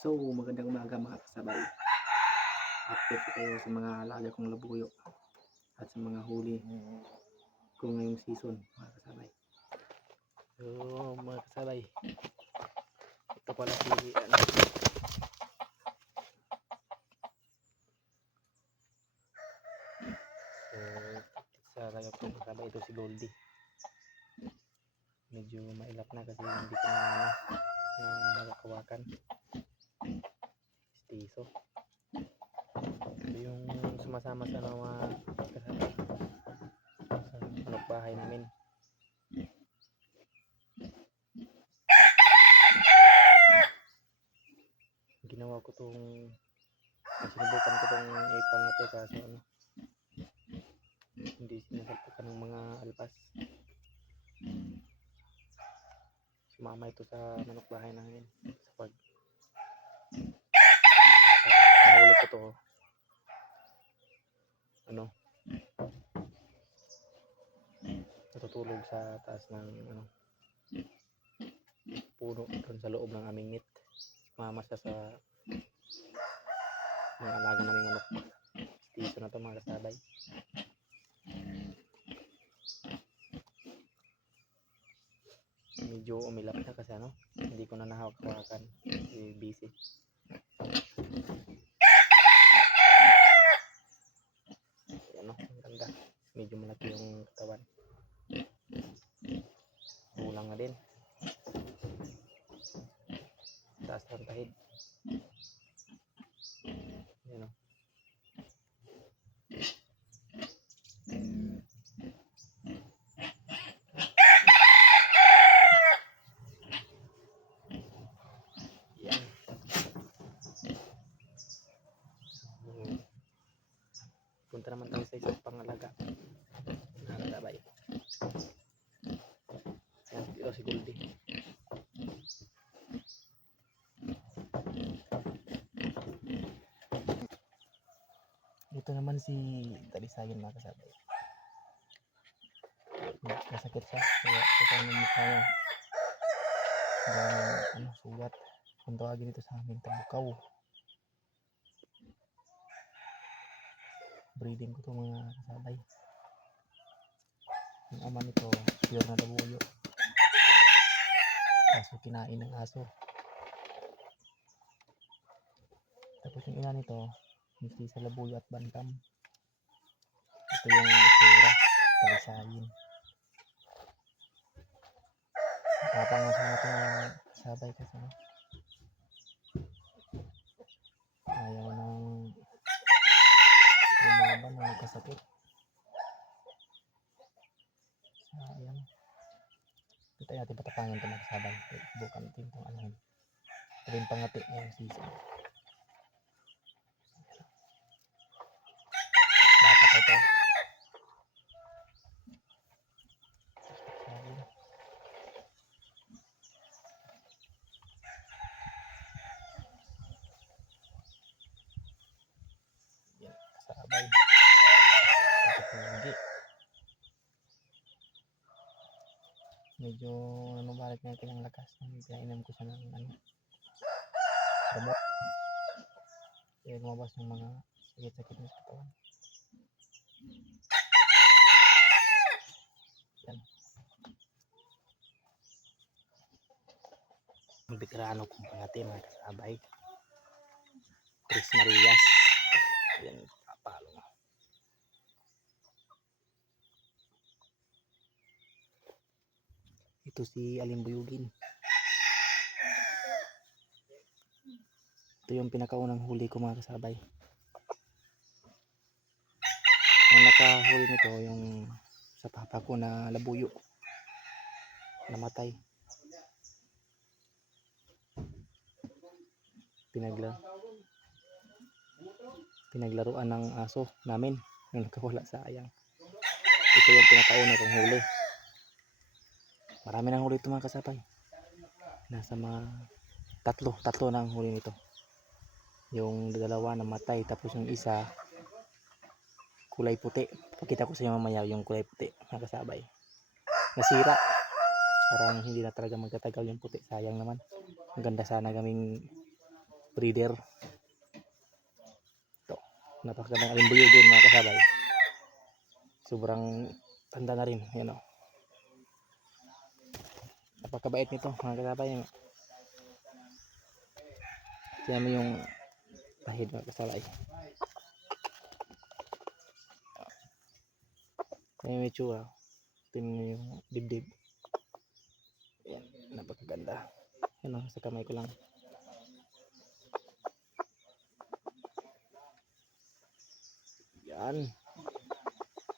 So, magandang umaga mga kasabay. Update ko kayo sa mga alaga kong labuyo at sa mga huli ko ngayong season mga kasabay. So, mga kasabay, ito pala si sa alaga kong kasabay, ito si Goldie. Medyo mailap na kasi hindi ko na nakakawakan. Stiso. Ito yung sumasama sa mga kasabay sa bahay namin. Ginawa ko tong sinubukan ko tong ipangate kaso hindi sinasalpukan ng mga alpas. Sumama ito sa manok bahay namin sa pag nahuli ko to natutulog sa taas ng puno doon sa loob ng aming net. Sumama siya sa mga alaga naming manok. Stiso na to mga kasabay. Medyo umilap na kasi hindi ko na nahawak-hawakan kasi busy. Ang ganda, medyo malaki yung katawan, bulang na din, taas ng tahid. Yan yan. Punta naman tayo sa isang pangalaga na kasabay. Yan, ito si Goldie. Ito naman si Talisayan mga kasabay. Nasakit siya kaya ito ang mukha niya. Sugat. Kung tawagin ito sa amin, tabukaw. Breeding ko ito mga kasabay. Yung ama nito pure na labuyo, kaso kinain ng aso. Tapos yung ina nito hindi sa labuyo at bantam. Ito yung itsura, Talisayin. Tapang nga sana ito sabay kasi ayaw nang lumaban na nagkasakit. Sayang. Kita natin patapangan ito mga kasabay. Bukan natin itong anahin. Ito rin pangati ngayong season. Bata pa ito. Sayang. Yan, kasabay. Hindi. Medyo balik na ito yung lakas. Pinainom ko siya ng gamot. Kaya lumabas ng mga sakit-sakit na sa katawan. Yan. Ang veterano kong pangati mga kasabay. Tres Marias. Yan, papalo na. Ito si Alimbuyugin. Ito yung pinakaunang huli ko mga kasabay. Ang nakahuli nito yung sa papa ko na labuyo, namatay. Pinaglaruan ng aso namin yung nakawala, sayang. Ito yung pinakauna kong huli. Marami nang huli ito mga kasabay. Nasa mga tatlo na ang huli nito. Yung dalawa namatay, tapos yung isa kulay puti. Pakita ko sa inyo mamaya yung kulay puti mga kasabay. Nasira. Parang hindi na talaga magtatagal yung puti. Sayang naman. Ang ganda sana kaming breeder. Ito, napakagandang alimbuyugin mga kasabay. Sobrang tanda na rin. Ayan o. Napakabait nito mga kasabay. Tingnan mo yung pahid mga kasabay. May itsura. Tingnan mo yung dibdib. Ayan, napakaganda. Ayan o, sa kamay ko lang. Yan.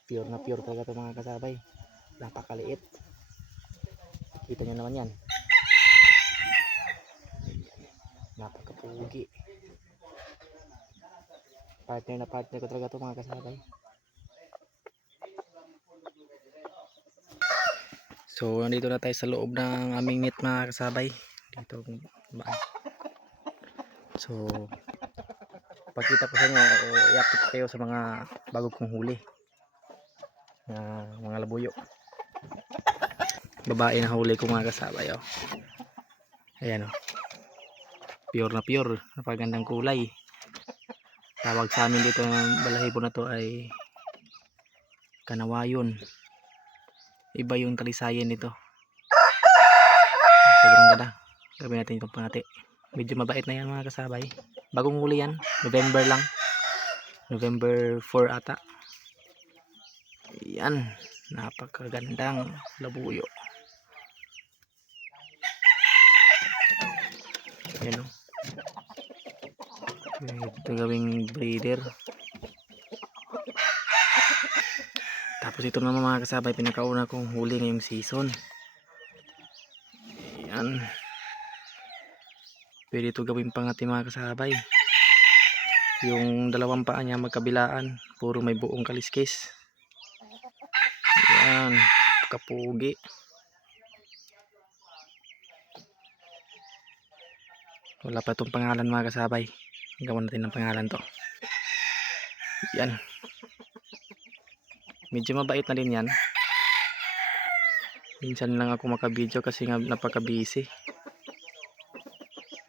Pure na pure talaga ito mga kasabay. Napakaliit. Kita nyo naman yan. Napakapugi. Partner na partner ko talaga ito mga kasabay. So nandito na tayo sa loob ng aming net mga kasabay. Dito ba? So pagkita ko sa inyo, i-update kayo sa mga bago kong huli na mga labuyo. Babae na huli ko mga kasabay. Oh. Ayan oh. Pure na pure, napagandang kulay. Tawag sa amin dito ng balahibo na to ay kanawayon. Iba yung talisayan nito. Sobrang ganda. Gawin natin itong pangati. Medyo mabait na yan mga kasabay. Bagong huli yan, November lang. November 4 ata. Yan, napakagandang labuyo. Ayan o. Ito gawing breeder. Tapos ito naman mga kasabay, pinakauna kong huli ngayong season. Ayan. Pwede ito gawing pangati mga kasabay. Yung dalawang paa niya magkabilaan, puro may buong kaliskis. Ayan, kapugi. Wala pa itong pangalan mga kasabay. Gawan natin ng pangalan to. Yan. Medyo mabait na din yan. Minsan lang ako makabideo kasi nga napaka-busy.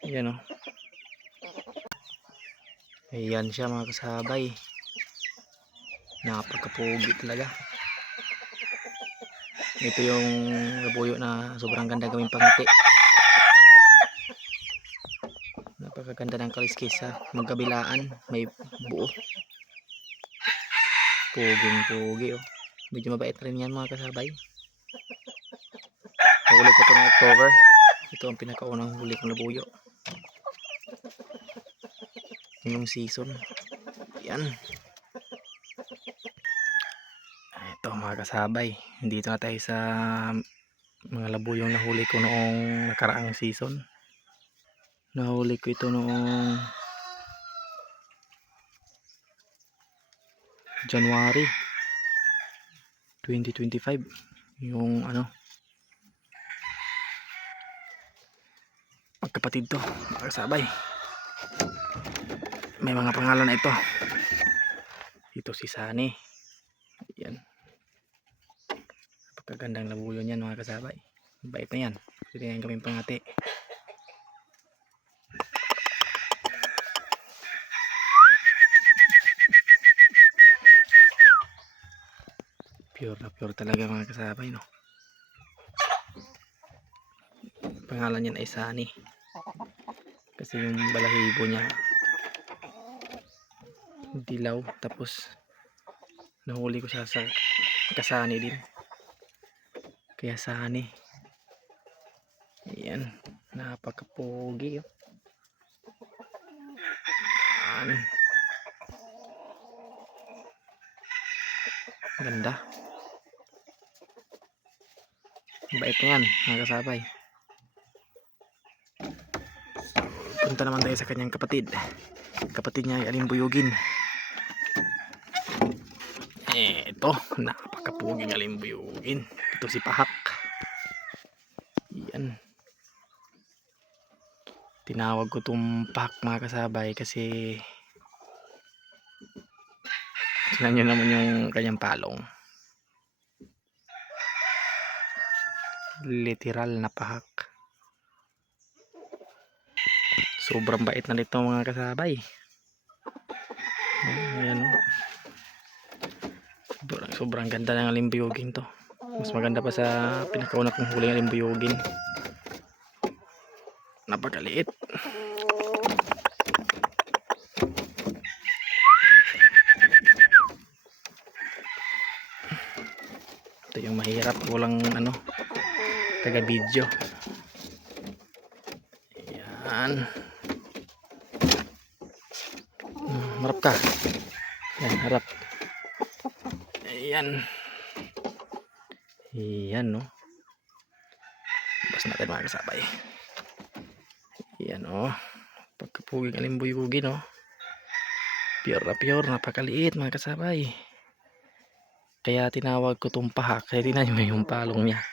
Yan o. Ayan siya mga kasabay. Napakapugi talaga. Ito yung labuyo na sobrang ganda gawing pangati. Napakaganda ng kaliskis ha. Magkabilaan, may buo. Puging-pugi oh. Medyo mabait rin yan mga kasabay. Huli ko ito ng October. Ito ang pinakaunang huli kong labuyo. Yung season. Yan. Ito mga kasabay. Dito na tayo sa mga labuyong nahuli ko noong nakaraang season. Nahuli ko ito noong January 2025. Yung ano, magkapatid to mga kasabay. May mga pangalan na ito. Ito si Sunny. Yan. Napakagandang labuyo niyan mga kasabay. Bait na yan. Pwede yan gawing pangati. Pure na pure talaga mga kasabay no. Pangalan niyan ay Sunny. Kasi yung balahibo niya dilaw, tapos nahuli ko siya sa kasani din, kaya Sunny. Ayan, napakapugi oh. Ganda, bait na yan mga kasabay. Punta naman tayo sa kanyang kapatid niya ay alimbuyugin. Ito, napakapuging alimbuyugin. Ito si Pahak. Yan, tinawag ko itong Pahak mga kasabay kasi tignan nyo naman yung kanyang palong, literal na Pahak. Sobrang bait na nito mga kasabay. Ayan o. Sobrang ganda ng alimbuyugin to. Mas maganda pa sa pinakauna kong huling alimbuyugin. Napakaliit. Ito yung mahirap, walang taga video. Ayan. Harap ka. Ayan, harap. Ayan. Ayan no. Bas natin mga kasabay. Ayan o. Pagkapuging alimbuyugin o. Pure na pure, napakaliit mga kasabay. Kaya tinawag ko itong pahak. Kaya tinan nyo yung palong niya.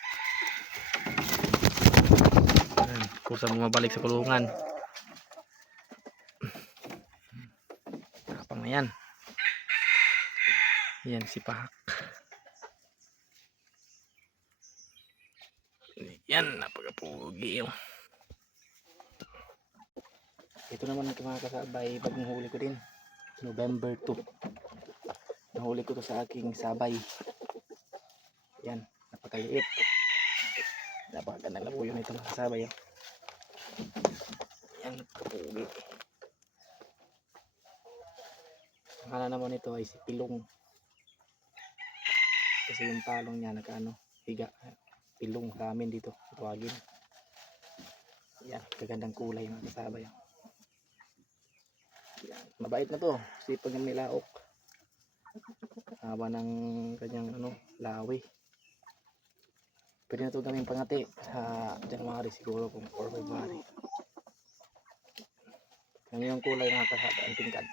Ayan, kusa bumabalik sa kulungan. Tapang na yan. Ayan si pahak. Yan, napakapugi yun. Ito naman mga kasabay, bagong huli ko din. November 2. Nahuli ko to sa aking sabay. Yan, napakaliit. Napakagandang labuyo nito mga kasabay. Yan, napakapugi. Ang hala naman ito ay si Pilong. Kasi yung palong niya higa. Pilong sa amin dito, tuwagin. Yan, kagandang kulay mga kasabay. Yan, mabait na to, sipag ng nilaok. Haba ng kanyang lawi. Pwede na ito gawing pangati sa January siguro kung or February. Yan yung kulay mga kasabay, ang tingkad.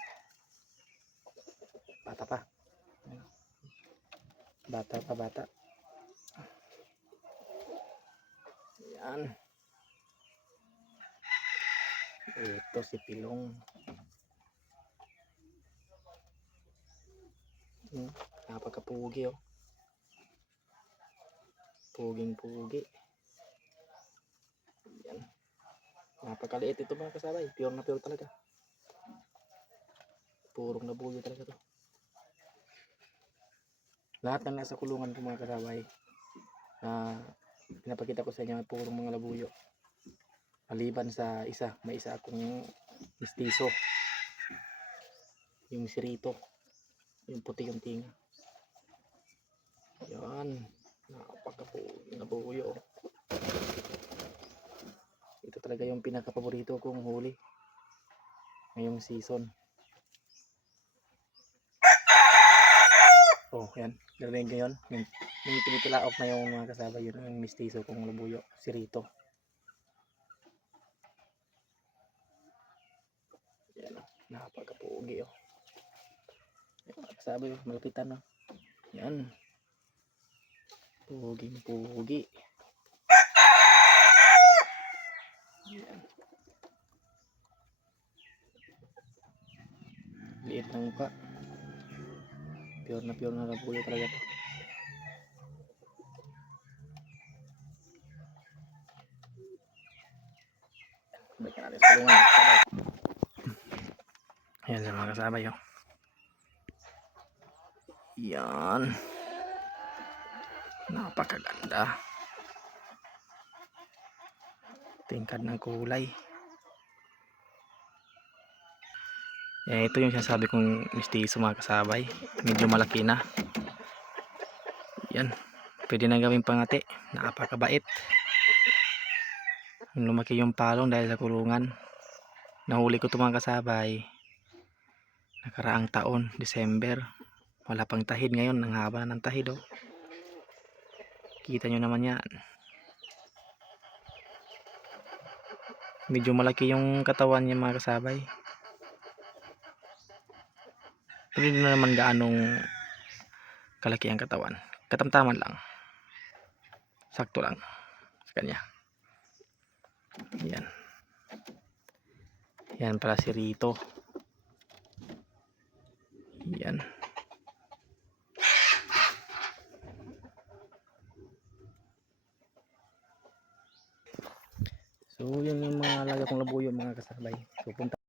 Bata pa. Bata. Yan. Ito si Pilong. Napakapugi oh. Puging-pugi. Yan. Napakaliit ito mga kasabay. Pure na pure talaga. Purong labuyo talaga to. Lahat ng nasa kulungan ko mga kasabay na pinapakita ko sa inyo ay purong mga labuyo. Maliban sa isa, may isa akong mistiso. Yung sirito. Yung puti yung tinga. Yan. Napakapugi labuyo. Ito talaga yung pinaka-paborito kong huli ngayong season. Oh, yan. Narinig nyo yun? Yung pinitilaok na yung mga kasabay, yun yung mistiso kong labuyo, sirito. Yan o, napakapugi o. Yan mga kasabay, malapitan o. Yan. Puging-pugi. Yan. Liit ng mukha. Pure na labuyo talaga to. Balikan natin sa kulungan mga kasabay. Ayan sa mga kasabay o. Yan. Napakaganda. Tingkad ng kulay. Ito yung sinasabi kong mistiso mga kasabay. Medyo malaki na. Yan. Pwede na gawing pangati. Napakabait. Lumaki yung palong dahil sa kulungan. Nahuli ko ito mga kasabay nakaraang taon, December. Wala pang tahid ngayon. Ang haba na ng tahid oh. Kita nyo naman yan. Medyo malaki yung katawan niya mga kasabay. Pero hindi na naman gaanong kalaki ang katawan. Katamtaman lang. Sakto lang sa kanya. Yan. Yan pala si Rito. Yan. So yun yung mga alaga kong labuyo mga kasabay. So punta